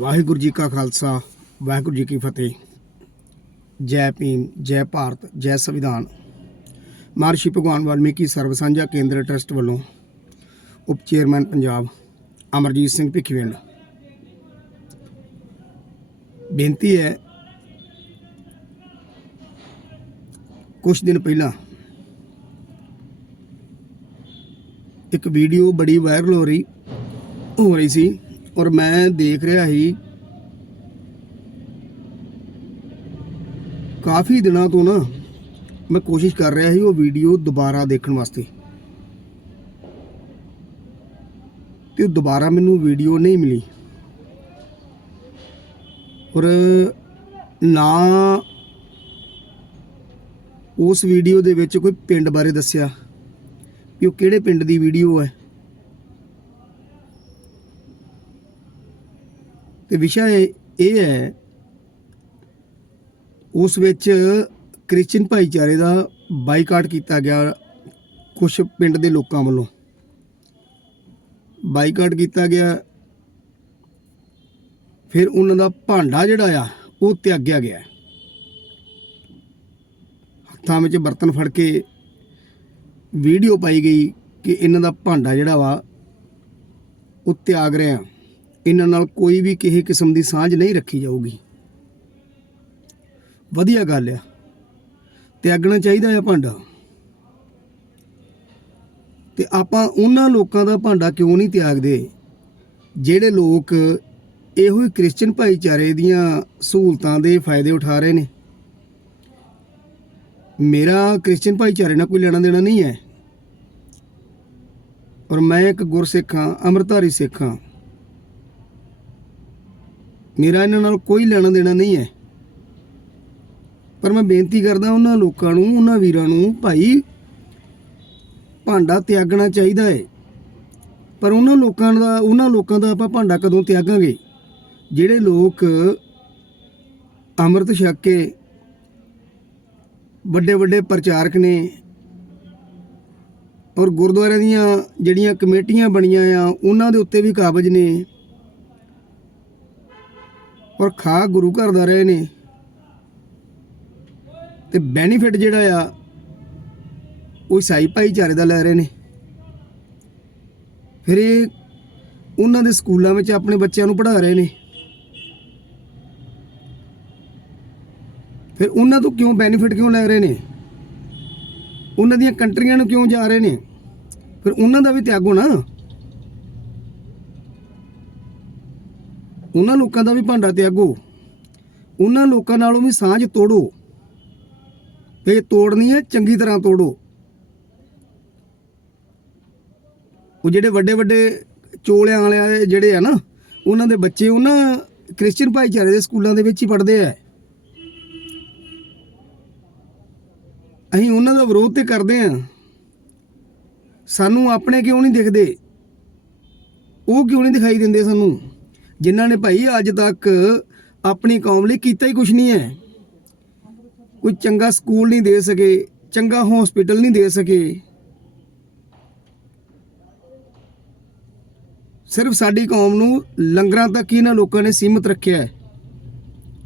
ਵਾਹਿਗੁਰੂ ਜੀ ਕਾ ਖਾਲਸਾ, ਵਾਹਿਗੁਰੂ ਜੀ ਕੀ ਫਤਿਹ। ਜੈ ਭੀਮ, ਜੈ ਭਾਰਤ, ਜੈ ਸੰਵਿਧਾਨ। ਮਹਰਸ਼ੀ ਭਗਵਾਨ ਵਾਲਮੀਕੀ ਸਰਬ ਸਾਂਝਾ ਕੇਂਦਰ ਟਰਸਟ ਵੱਲੋਂ ਉਪ ਚੇਅਰਮੈਨ ਪੰਜਾਬ ਅਮਰਜੀਤ ਸਿੰਘ ਭਿੱਖੀਵਿੰਡ। ਬੇਨਤੀ ਹੈ ਕੁਝ ਦਿਨ ਪਹਿਲਾਂ ਇੱਕ ਵੀਡੀਓ ਬੜੀ ਵਾਇਰਲ ਹੋ ਰਹੀ ਹੋ ਰਹੀ ਸੀ। ਔਰ ਮੈਂ ਦੇਖ ਰਿਹਾ ਸੀ ਕਾਫੀ ਦਿਨਾਂ ਤੋਂ ਨਾ ਮੈਂ ਕੋਸ਼ਿਸ਼ ਕਰ ਰਿਹਾ ਸੀ ਉਹ ਵੀਡੀਓ ਦੁਬਾਰਾ ਦੇਖਣ ਵਾਸਤੇ। ਤੇ ਉਹ ਦੁਬਾਰਾ ਮੈਨੂੰ ਵੀਡੀਓ ਨਹੀਂ ਮਿਲੀ। ਔਰ ਨਾ ਉਸ ਵੀਡੀਓ ਦੇ ਵਿੱਚ ਕੋਈ ਪਿੰਡ ਬਾਰੇ ਦੱਸਿਆ ਕਿ ਉਹ ਕਿਹੜੇ ਪਿੰਡ ਦੀ ਵੀਡੀਓ ਹੈ। ਤੇ ਵਿਸ਼ਾ ਇਹ ਇਹ ਹੈ, ਉਸ ਵਿੱਚ ਕ੍ਰਿਸਚੀਅਨ ਭਾਈਚਾਰੇ ਦਾ ਬਾਈਕਾਟ ਕੀਤਾ ਗਿਆ ਕੁਝ ਪਿੰਡ ਦੇ ਲੋਕਾਂ ਵੱਲੋਂ। ਬਾਈਕਾਟ ਕੀਤਾ ਗਿਆ, ਫਿਰ ਉਹਨਾਂ ਦਾ ਭਾਂਡਾ ਜਿਹੜਾ ਆ, ਉਹ ਤਿਆਗਿਆ ਗਿਆ। ਹੱਥਾਂ ਵਿੱਚ ਬਰਤਨ ਫੜ ਕੇ ਵੀਡੀਓ ਪਾਈ ਗਈ ਕਿ ਇਹਨਾਂ ਦਾ ਭਾਂਡਾ ਜਿਹੜਾ ਵਾ, ਉਹ ਤਿਆਗ ਰਹੇ ਆ। ਇਹਨਾਂ ਨਾਲ ਕੋਈ ਵੀ ਕਿਸੇ ਕਿਸਮ ਦੀ ਸਾਂਝ ਨਹੀਂ ਰੱਖੀ ਜਾਊਗੀ। ਵਧੀਆ ਗੱਲ ਆ। ਤਿਆਗਣਾ ਚਾਹੀਦਾ ਆ ਭਾਂਡਾ। ਤੇ ਆਪਾਂ ਉਹਨਾਂ ਲੋਕਾਂ ਦਾ ਭਾਂਡਾ ਕਿਉਂ ਨਹੀਂ ਤਿਆਗਦੇ? ਜਿਹੜੇ ਲੋਕ ਇਹੋ ਹੀ ਕ੍ਰਿਸਚੀਅਨ ਭਾਈਚਾਰੇ ਦੀਆਂ ਸਹੂਲਤਾਂ ਦੇ ਫਾਇਦੇ ਉਠਾ ਰਹੇ ਨੇ। ਮੇਰਾ ਕ੍ਰਿਸਚੀਅਨ ਭਾਈਚਾਰੇ ਨਾਲ ਕੋਈ ਲੈਣਾ ਦੇਣਾ ਨਹੀਂ ਹੈ। ਔਰ ਮੈਂ ਇੱਕ ਗੁਰਸਿੱਖ ਹਾਂ, ਅੰਮ੍ਰਿਤਧਾਰੀ ਸਿੱਖ ਹਾਂ। ਮੇਰਾ ਇਹਨਾਂ ਨਾਲ ਕੋਈ ਲੈਣਾ ਦੇਣਾ ਨਹੀਂ ਹੈ। ਪਰ ਮੈਂ ਬੇਨਤੀ ਕਰਦਾ ਉਹਨਾਂ ਲੋਕਾਂ ਨੂੰ, ਉਹਨਾਂ ਵੀਰਾਂ ਨੂੰ, ਭਾਈ, ਭਾਂਡਾ ਤਿਆਗਣਾ ਚਾਹੀਦਾ ਹੈ। ਪਰ ਉਹਨਾਂ ਲੋਕਾਂ ਦਾ, ਉਹਨਾਂ ਲੋਕਾਂ ਦਾ ਆਪਾਂ ਭਾਂਡਾ ਕਦੋਂ ਤਿਆਗਾਂਗੇ? ਜਿਹੜੇ ਲੋਕ ਅੰਮ੍ਰਿਤ ਛਕ ਕੇ ਵੱਡੇ ਵੱਡੇ ਪ੍ਰਚਾਰਕ ਨੇ ਔਰ ਗੁਰਦੁਆਰਿਆਂ ਦੀਆਂ ਜਿਹੜੀਆਂ ਕਮੇਟੀਆਂ ਬਣੀਆਂ ਆ, ਉਹਨਾਂ ਦੇ ਉੱਤੇ ਵੀ ਕਾਬਜ ਨੇ। ਔਰ ਖਾ ਗੁਰੂ ਘਰ ਦਾ ਰਹੇ ਨੇ। ਤੇ ਬੈਨੀਫਿਟ ਜਿਹੜਾ ਆ, ਉਹ ਈਸਾਈ ਭਾਈਚਾਰੇ ਦਾ ਲੈ ਰਹੇ ਨੇ। ਫਿਰ ਇਹ ਉਹਨਾਂ ਦੇ ਸਕੂਲਾਂ ਵਿੱਚ ਆਪਣੇ ਬੱਚਿਆਂ ਨੂੰ ਪੜ੍ਹਾ ਰਹੇ ਨੇ। ਫਿਰ ਉਹਨਾਂ ਤੋਂ ਕਿਉਂ ਬੈਨੀਫਿਟ ਕਿਉਂ ਲੈ ਰਹੇ ਨੇ? ਉਹਨਾਂ ਦੀਆਂ ਕੰਟਰੀਆਂ ਨੂੰ ਕਿਉਂ ਜਾ ਰਹੇ ਨੇ? ਫਿਰ ਉਹਨਾਂ ਦਾ ਵੀ ਤਿਆਗੋ ਨਾ ਉਹਨਾਂ ਲੋਕਾਂ ਦਾ ਵੀ ਭਾਂਡਾ ਤਿਆਗੋ। ਉਹਨਾਂ ਲੋਕਾਂ ਨਾਲੋਂ ਵੀ ਸਾਂਝ ਤੋੜੋ। ਤੇ ਤੋੜਨੀ ਹੈ, ਚੰਗੀ ਤਰ੍ਹਾਂ ਤੋੜੋ। ਉਹ ਜਿਹੜੇ ਵੱਡੇ ਵੱਡੇ ਚੋਲਿਆਂ ਵਾਲੇ ਜਿਹੜੇ ਆ ਨਾ, ਉਹਨਾਂ ਦੇ ਬੱਚੇ ਉਹਨਾਂ ਕ੍ਰਿਸਚੀਅਨ ਭਾਈਚਾਰੇ ਦੇ ਸਕੂਲਾਂ ਦੇ ਵਿੱਚ ਹੀ ਪੜ੍ਹਦੇ ਆ। ਅਸੀਂ ਉਹਨਾਂ ਦਾ ਵਿਰੋਧ ਤੇ ਕਰਦੇ ਆ। ਸਾਨੂੰ ਆਪਣੇ ਕਿਉਂ ਨਹੀਂ ਦਿਖਦੇ? ਉਹ ਕਿਉਂ ਨਹੀਂ ਦਿਖਾਈ ਦਿੰਦੇ ਸਾਨੂੰ? ਜਿਨ੍ਹਾਂ ਨੇ ਭਾਈ ਅੱਜ ਤੱਕ ਆਪਣੀ ਕੌਮ ਲਈ ਕੀਤਾ ਹੀ ਕੁਝ ਨਹੀਂ ਹੈ। ਕੋਈ ਚੰਗਾ ਸਕੂਲ ਨਹੀਂ ਦੇ ਸਕੇ, ਚੰਗਾ ਹਸਪੀਟਲ ਨਹੀਂ ਦੇ ਸਕੇ। ਸਿਰਫ ਸਾਡੀ ਕੌਮ ਨੂੰ ਲੰਗਰਾਂ ਤੱਕ ਹੀ ਇਹਨਾਂ ਲੋਕਾਂ ਨੇ ਸੀਮਤ ਰੱਖਿਆ ਹੈ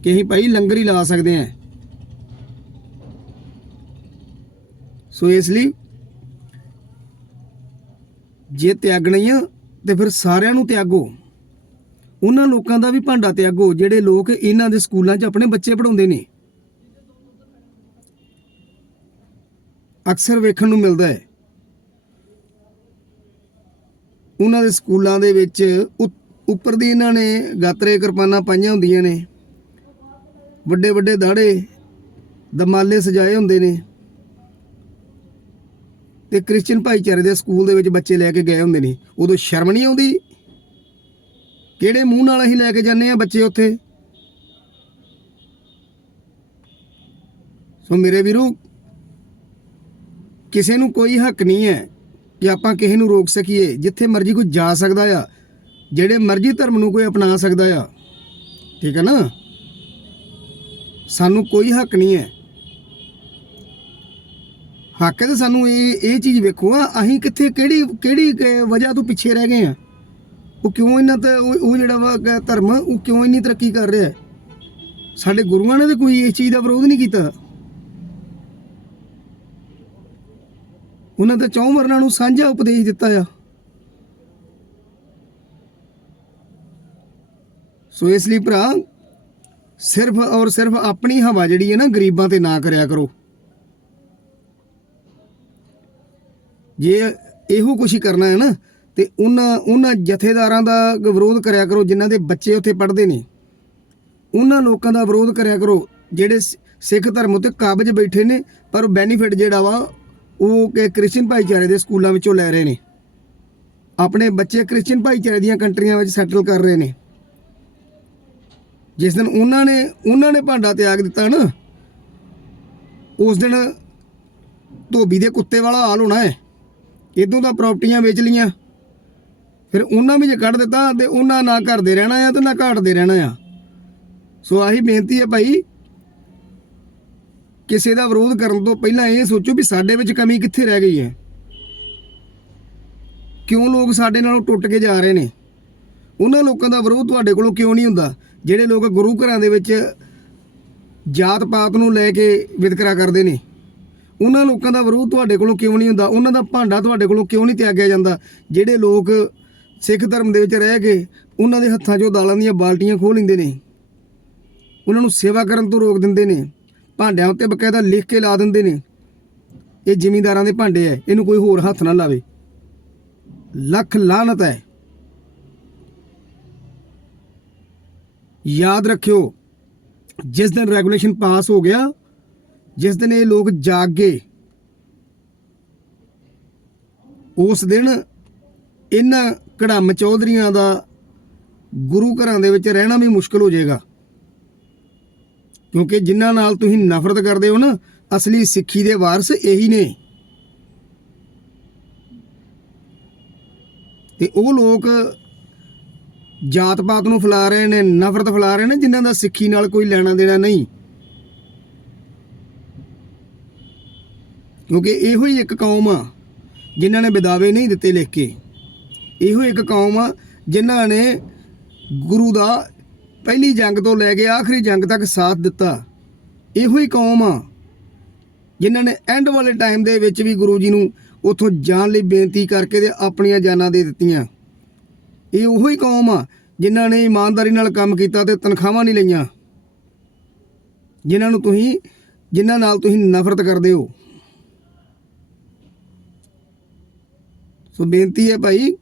ਕਿ ਅਸੀਂ ਭਾਈ ਲੰਗਰ ਹੀ ਲਾ ਸਕਦੇ ਹਾਂ। ਸੋ ਇਸ ਲਈ ਜੇ ਤਿਆਗਣਾ ਹੀ ਆ, ਤੇ ਫਿਰ ਸਾਰਿਆਂ ਨੂੰ ਤਿਆਗੋ। ਉਹਨਾਂ ਲੋਕਾਂ ਦਾ ਵੀ ਭਾਂਡਾ ਤਿਆਗੋ ਜਿਹੜੇ ਲੋਕ ਇਹਨਾਂ ਦੇ ਸਕੂਲਾਂ 'ਚ ਆਪਣੇ ਬੱਚੇ ਪੜਾਉਂਦੇ ਨੇ। ਅਕਸਰ ਵੇਖਣ ਨੂੰ ਮਿਲਦਾ ਹੈ। ਉਹਨਾਂ ਦੇ ਸਕੂਲਾਂ ਦੇ ਵਿੱਚ ਉੱਪਰ ਦੀ ਇਹਨਾਂ ਨੇ ਗਾਤਰੇ ਕਿਰਪਾਨਾਂ ਪਾਈਆਂ ਹੁੰਦੀਆਂ ਨੇ। ਵੱਡੇ ਵੱਡੇ ਦਾੜੇ, ਦਮਾਲੇ ਸਜਾਏ ਹੁੰਦੇ ਨੇ। ਤੇ ਕ੍ਰਿਸਚੀਅਨ ਭਾਈਚਾਰੇ ਦੇ ਸਕੂਲ ਦੇ ਵਿੱਚ ਬੱਚੇ ਲੈ ਕੇ ਗਏ ਹੁੰਦੇ ਨੇ। ਉਦੋਂ ਸ਼ਰਮ ਨਹੀਂ ਆਉਂਦੀ? ਕਿਹੜੇ ਮੂੰਹ ਨਾਲ ਅਸੀਂ ਲੈ ਕੇ ਜਾਂਦੇ ਆ ਬੱਚੇ ਉੱਥੇ? ਸੋ ਮੇਰੇ ਵੀਰੋ, ਕਿਸੇ ਨੂੰ ਕੋਈ ਹੱਕ ਨਹੀਂ ਹੈ ਕਿ ਆਪਾਂ ਕਿਸੇ ਨੂੰ ਰੋਕ ਸਕੀਏ, ਜਿੱਥੇ ਮਰਜ਼ੀ ਕੋਈ ਜਾ ਸਕਦਾ ਆ, ਜਿਹੜੇ ਮਰਜ਼ੀ ਧਰਮ ਨੂੰ ਕੋਈ ਅਪਣਾ ਸਕਦਾ ਆ। ਠੀਕ ਹੈ ਨਾ? ਸਾਨੂੰ ਕੋਈ ਹੱਕ ਨਹੀਂ ਹੈ। ਹੱਕ ਹੈ ਤੇ ਸਾਨੂੰ ਇਹ ਇਹ ਚੀਜ਼ ਵੇਖੋ ਆ, ਅਸੀਂ ਕਿੱਥੇ, ਕਿਹੜੀ ਕਿਹੜੀ ਵਜ੍ਹਾ ਤੋਂ ਪਿੱਛੇ ਰਹਿ ਗਏ ਆ? ਉਹ ਕਿਉਂ ਇਹਨਾਂ ਤੇ ਉਹ ਜਿਹੜਾ ਵਾ ਧਰਮ, ਉਹ ਕਿਉਂ ਇੰਨੀ ਤਰੱਕੀ ਕਰ ਰਿਹਾ? ਹੈ? ਸਾਡੇ ਗੁਰੂਆਂ ਨੇ ਤਾਂ ਕੋਈ ਇਸ ਚੀਜ਼ ਦਾ ਵਿਰੋਧ ਨਹੀਂ ਕੀਤਾ। ਉਹਨਾਂ ਦਾ ਚੌਂ ਵਰਨਾਂ ਨੂੰ ਸਾਂਝਾ ਉਪਦੇਸ਼ ਦਿੱਤਾ ਆ। ਸੋ ਇਸ ਲਈ ਭਰਾ, ਸਿਰਫ ਔਰ ਸਿਰਫ ਆਪਣੀ ਹਵਾ ਜਿਹੜੀ ਹੈ ਨਾ ਗਰੀਬਾਂ ਤੇ ਨਾ ਕਰਿਆ ਕਰੋ। ਜੇ ਇਹੋ ਕੁਛ ਹੀ ਕਰਨਾ ਹੈ ਨਾ ਤੇ ਉਹਨਾਂ ਉਹਨਾਂ ਜਥੇਦਾਰਾਂ ਦਾ ਵਿਰੋਧ ਕਰਿਆ ਕਰੋ, ਜਿਨ੍ਹਾਂ ਦੇ ਬੱਚੇ ਉੱਥੇ ਪੜ੍ਹਦੇ ਨੇ। ਉਹਨਾਂ ਲੋਕਾਂ ਦਾ ਵਿਰੋਧ ਕਰਿਆ ਕਰੋ, ਜਿਹੜੇ ਸ- ਸਿੱਖ ਧਰਮ ਉੱਤੇ ਕਾਬਜ ਬੈਠੇ ਨੇ, ਪਰ ਬੈਨੀਫਿਟ ਜਿਹੜਾ ਵਾ, ਉਹ ਕਿ ਕ੍ਰਿਸਚੀਅਨ ਭਾਈਚਾਰੇ ਦੇ ਸਕੂਲਾਂ ਵਿੱਚੋਂ ਲੈ ਰਹੇ ਨੇ। ਆਪਣੇ ਬੱਚੇ ਕ੍ਰਿਸਚੀਅਨ ਭਾਈਚਾਰੇ ਦੀਆਂ ਕੰਟਰੀਆਂ ਵਿੱਚ ਸੈਟਲ ਕਰ ਰਹੇ ਨੇ। ਜਿਸ ਦਿਨ ਉਹਨਾਂ ਨੇ ਉਹਨਾਂ ਨੇ ਭਾਂਡਾ ਤਿਆਗ ਦਿੱਤਾ ਨਾ, ਉਸ ਦਿਨ ਧੋਬੀ ਦੇ ਕੁੱਤੇ ਵਾਲਾ ਹਾਲ ਹੋਣਾ ਹੈ। ਇਦੋਂ ਤਾਂ ਪ੍ਰਾਪਰਟੀਆਂ ਵੇਚ ਲੀਆਂ ਫਿਰ ਉਹਨਾਂ ਵਿੱਚ ਕੱਢ ਦਿੱਤਾ ਤੇ ਉਹਨਾਂ ਨਾ ਘਰਦੇ ਰਹਿਣਾ ਆ ਤੇ ਨਾ ਘਾਟਦੇ ਰਹਿਣਾ ਆ। ਸੋ ਆਹੀ ਬੇਨਤੀ ਹੈ ਭਾਈ, ਕਿਸੇ ਦਾ ਵਿਰੋਧ ਕਰਨ ਤੋਂ ਪਹਿਲਾਂ ਇਹ ਸੋਚੋ ਵੀ ਸਾਡੇ ਵਿੱਚ ਕਮੀ ਕਿੱਥੇ ਰਹਿ ਗਈ ਹੈ। ਕਿਉਂ ਲੋਕ ਸਾਡੇ ਨਾਲੋਂ ਟੁੱਟ ਕੇ ਜਾ ਰਹੇ ਨੇ? ਉਹਨਾਂ ਲੋਕਾਂ ਦਾ ਵਿਰੋਧ ਤੁਹਾਡੇ ਕੋਲੋਂ ਕਿਉਂ ਨਹੀਂ ਹੁੰਦਾ? ਜਿਹੜੇ ਲੋਕ ਗੁਰੂ ਘਰਾਂ ਦੇ ਵਿੱਚ ਜਾਤ ਪਾਤ ਨੂੰ ਲੈ ਕੇ ਵਿਤਕਰਾ ਕਰਦੇ ਨੇ, ਉਹਨਾਂ ਲੋਕਾਂ ਦਾ ਵਿਰੋਧ ਤੁਹਾਡੇ ਕੋਲੋਂ ਕਿਉਂ ਨਹੀਂ ਹੁੰਦਾ? ਉਹਨਾਂ ਦਾ ਭਾਂਡਾ ਤੁਹਾਡੇ ਕੋਲੋਂ ਕਿਉਂ ਨਹੀਂ ਤਿਆਗਿਆ ਜਾਂਦਾ? ਜਿਹੜੇ ਲੋਕ ਸਿੱਖ ਧਰਮ ਦੇ ਵਿੱਚ ਰਹਿ ਕੇ ਉਹਨਾਂ ਦੇ ਹੱਥਾਂ 'ਚੋਂ ਦਾਲਾਂ ਦੀਆਂ ਬਾਲਟੀਆਂ ਖੋਹ ਲੈਂਦੇ ਨੇ। ਉਹਨਾਂ ਨੂੰ ਸੇਵਾ ਕਰਨ ਤੋਂ ਰੋਕ ਦਿੰਦੇ ਨੇ। ਭਾਂਡਿਆਂ ਉੱਤੇ ਬਕਾਇਦਾ ਲਿਖ ਕੇ ਲਾ ਦਿੰਦੇ ਨੇ। ਇਹ ਜ਼ਿਮੀਂਦਾਰਾਂ ਦੇ ਭਾਂਡੇ ਐ, ਇਹਨੂੰ ਕੋਈ ਹੋਰ ਹੱਥ ਨਾ ਲਾਵੇ। ਲੱਖ ਲਾਨਤ ਹੈ ਯਾਦ ਰੱਖਿਓ, ਜਿਸ ਦਿਨ ਰੈਗੂਲੇਸ਼ਨ ਪਾਸ ਹੋ ਗਿਆ, ਜਿਸ ਦਿਨ ਇਹ ਲੋਕ ਜਾਗ ਗਏ, ਉਸ ਦਿਨ ਇਹਨਾਂ ਕੜਮ ਚੌਧਰੀਆਂ ਦਾ ਗੁਰੂ ਘਰਾਂ ਦੇ ਵਿੱਚ ਰਹਿਣਾ ਵੀ ਮੁਸ਼ਕਲ ਹੋ ਜਾਏਗਾ। ਕਿਉਂਕਿ ਜਿਨ੍ਹਾਂ ਨਾਲ ਤੁਸੀਂ ਨਫ਼ਰਤ ਕਰਦੇ ਹੋ ਨਾ, ਅਸਲੀ ਸਿੱਖੀ ਦੇ ਵਾਰਸ ਇਹੀ ਨੇ। ਤੇ ਉਹ ਲੋਕ ਜਾਤ ਪਾਤ ਨੂੰ ਫੈਲਾ ਰਹੇ ਨੇ, ਨਫ਼ਰਤ ਫੈਲਾ ਰਹੇ ਨੇ, ਜਿਨ੍ਹਾਂ ਦਾ ਸਿੱਖੀ ਨਾਲ ਕੋਈ ਲੈਣਾ ਦੇਣਾ ਨਹੀਂ। ਕਿਉਂਕਿ ਇਹੋ ਹੀ ਇੱਕ ਕੌਮ ਆ, ਜਿਨ੍ਹਾਂ ਨੇ ਬਿਦਾਵੇ ਨਹੀਂ ਦਿੱਤੇ ਲਿਖ ਕੇ। ਇਹੋ ਇੱਕ ਕੌਮ ਆ, ਜਿਨ੍ਹਾਂ ਨੇ ਗੁਰੂ ਦਾ ਪਹਿਲੀ ਜੰਗ ਤੋਂ ਲੈ ਕੇ ਆਖਰੀ ਜੰਗ ਤੱਕ ਸਾਥ ਦਿੱਤਾ। ਇਹੋ ਹੀ ਕੌਮ ਆ, ਜਿਨ੍ਹਾਂ ਨੇ ਐਂਡ ਵਾਲੇ ਟਾਈਮ ਦੇ ਵਿੱਚ ਵੀ ਗੁਰੂ ਜੀ ਨੂੰ ਉਥੋਂ ਜਾਣ ਲਈ ਬੇਨਤੀ ਕਰਕੇ ਤੇ ਆਪਣੀਆਂ ਜਾਨਾਂ ਦੇ ਦਿੱਤੀਆਂ। ਇਹ ਉਹੋ ਹੀ ਕੌਮ ਆ, ਜਿਨ੍ਹਾਂ ਨੇ ਇਮਾਨਦਾਰੀ ਨਾਲ ਕੰਮ ਕੀਤਾ ਤੇ ਤਨਖਾਹਾਂ ਨਹੀਂ ਲਈਆਂ। ਜਿਨ੍ਹਾਂ ਨੂੰ ਤੁਸੀਂ, ਜਿਨ੍ਹਾਂ ਨਾਲ ਤੁਸੀਂ ਨਫ਼ਰਤ ਕਰਦੇ ਹੋ। ਸੋ ਬੇਨਤੀ ਹੈ ਭਾਈ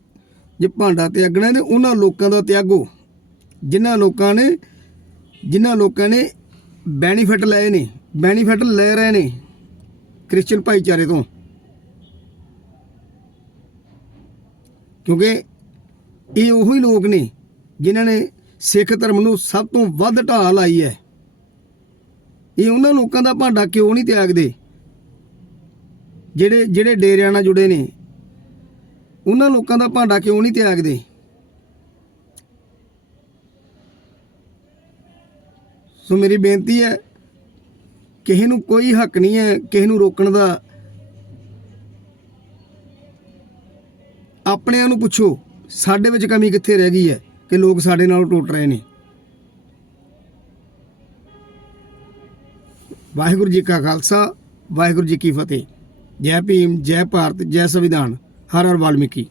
ਜੇ ਭਾਂਡਾ ਤਿਆਗਣਾ ਨੇ, ਉਹਨਾਂ ਲੋਕਾਂ ਦਾ ਤਿਆਗੋ। ਜਿਨ੍ਹਾਂ ਲੋਕਾਂ ਨੇ, ਜਿਨ੍ਹਾਂ ਲੋਕਾਂ ਨੇ ਬੈਨੀਫਿਟ ਲਏ ਨੇ ਬੈਨੀਫਿਟ ਲੈ ਰਹੇ ਨੇ ਕ੍ਰਿਸਚੀਅਨ ਭਾਈਚਾਰੇ ਤੋਂ। ਕਿਉਂਕਿ ਇਹ ਉਹੀ ਲੋਕ ਨੇ ਜਿਨ੍ਹਾਂ ਨੇ ਸਿੱਖ ਧਰਮ ਨੂੰ ਸਭ ਤੋਂ ਵੱਧ ਢਾਲ ਲਾਈ ਹੈ। ਇਹ ਉਹਨਾਂ ਲੋਕਾਂ ਦਾ ਭਾਂਡਾ ਕਿਉਂ ਨਹੀਂ ਤਿਆਗਦੇ? ਜਿਹੜੇ ਜਿਹੜੇ ਡੇਰਿਆਂ ਨਾਲ ਜੁੜੇ ਨੇ ਉਹਨਾਂ ਲੋਕਾਂ ਦਾ ਭਾਂਡਾ ਕਿਉਂ ਨਹੀਂ ਤਿਆਗਦੇ? ਸੋ ਮੇਰੀ ਬੇਨਤੀ ਹੈ, ਕਿਸੇ ਨੂੰ ਕੋਈ ਹੱਕ ਨਹੀਂ ਹੈ, ਕਿਸੇ ਨੂੰ ਰੋਕਣ ਦਾ। ਆਪਣਿਆਂ ਨੂੰ ਪੁੱਛੋ, ਸਾਡੇ ਵਿੱਚ ਕਮੀ ਕਿੱਥੇ ਰਹਿ ਗਈ ਹੈ ਕਿ ਲੋਕ ਸਾਡੇ ਨਾਲ ਟੁੱਟ ਰਹੇ ਨੇ? ਵਾਹਿਗੁਰੂ ਜੀ ਕਾ ਖਾਲਸਾ, ਵਾਹਿਗੁਰੂ ਜੀ ਕੀ ਫਤਿਹ। ਜੈ ਭੀਮ, ਜੈ ਭਾਰਤ, ਜੈ ਸੰਵਿਧਾਨ। ਹਰ ਹਰ ਵਾਲਮੀਕੀ।